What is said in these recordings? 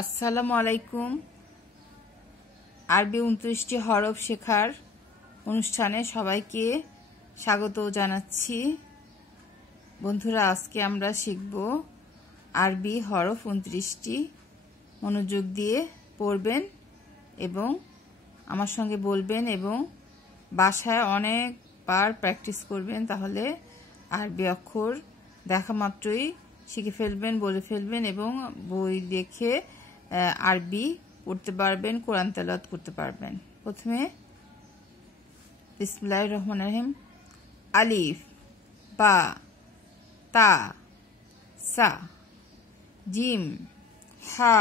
আসসালামু আলাইকুম। আরবি 29টি হরফ শেখার অনুষ্ঠানে সবাইকে স্বাগত জানাচ্ছি। বন্ধুরা, আজকে আমরা শিখব আরবি হরফ 29টি। মনোযোগ দিয়ে পড়বেন এবং আমার সঙ্গে বলবেন এবং বাসায় অনেকবার প্র্যাকটিস করবেন, তাহলে আরবি অক্ষর দেখা মাত্রই শিখে ফেলবেন, বলে ফেলবেন এবং বই দেখে আরবি পড়তে পারবেন, কোরআন তেলাওয়াত করতে পারবেন। প্রথমে বিসমিল্লাহির রহমানির রহিম। আলিফ, বা, তা, সা, জিম, হা,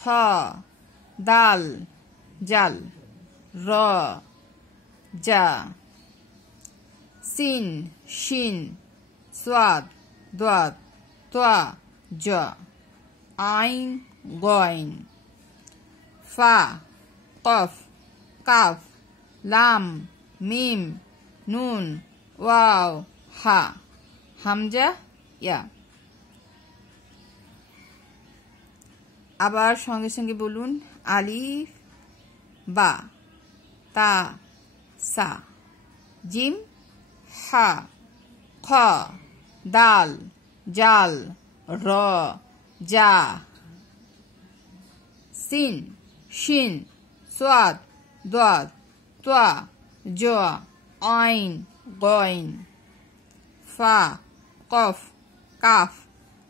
খ, দাল, জাল, র, জা, সিন, শিন, সাদ, দাদ, তা, জা, আইন, গইন, ফা, কফ, কাফ, লাম, মিম, নুন, ওয়াও, হা, হামজা, ইয়া। আবার সঙ্গে সঙ্গে বলুন। আলিফ, বা, তা, সা, জিম, হা, খ, দাল, জাল, র, জা, সিন, শিন, সাদ, দাদ, তা, জা, আইন, গইন, ফা, কফ, কাফ,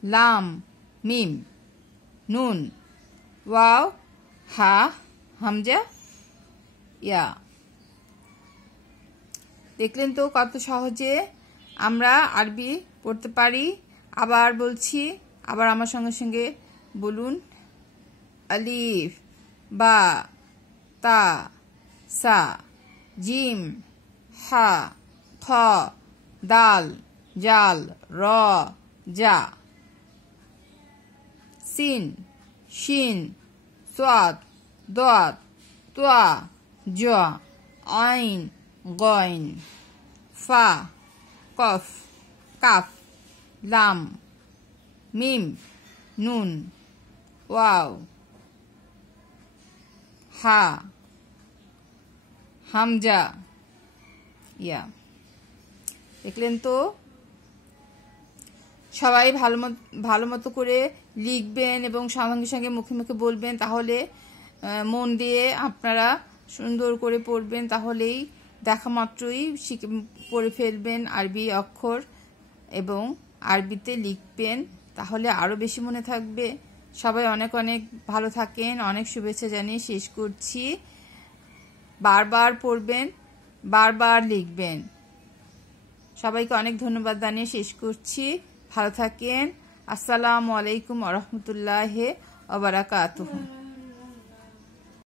লাম, মিম, নুন, ওয়াও, হা, হামজা, ইয়া। দেখলেন তো কত সহজে আমরা আরবি পড়তে পারি। আবার বলছি, আবার আমার সঙ্গে সঙ্গে বলুন। আলিফ, বা, তা, সা, জিম, হা, খ, দাল, জাল, র, জা, সিন, শিন, সাদ, দাদ, তা, জা, আইন, গইন, ফা, কফ, কাফ, লাম, মিম, নুন, ওয়াও, হা, হামজা, ইয়া। দেখলেন তো? সবাই ভালো মতো করে লিখবেন এবং সঙ্গে সঙ্গে মুখে মুখে বলবেন, তাহলে মন দিয়ে আপনারা সুন্দর করে পড়বেন, তাহলেই দেখা মাত্রই পড়ে ফেলবেন আরবি অক্ষর এবং আরবিতে লিখবেন, তাহলে আরও বেশি মনে থাকবে। সবাই অনেক অনেক ভালো থাকেন। অনেক শুভেচ্ছা জানিয়ে শেষ করছি। বারবার পড়বেন, বারবার লিখবেন। সবাইকে অনেক ধন্যবাদ জানিয়ে শেষ করছি। ভালো থাকেন। আসসালামু আলাইকুম ওয়া রাহমাতুল্লাহি ওয়া বারাকাতুহু।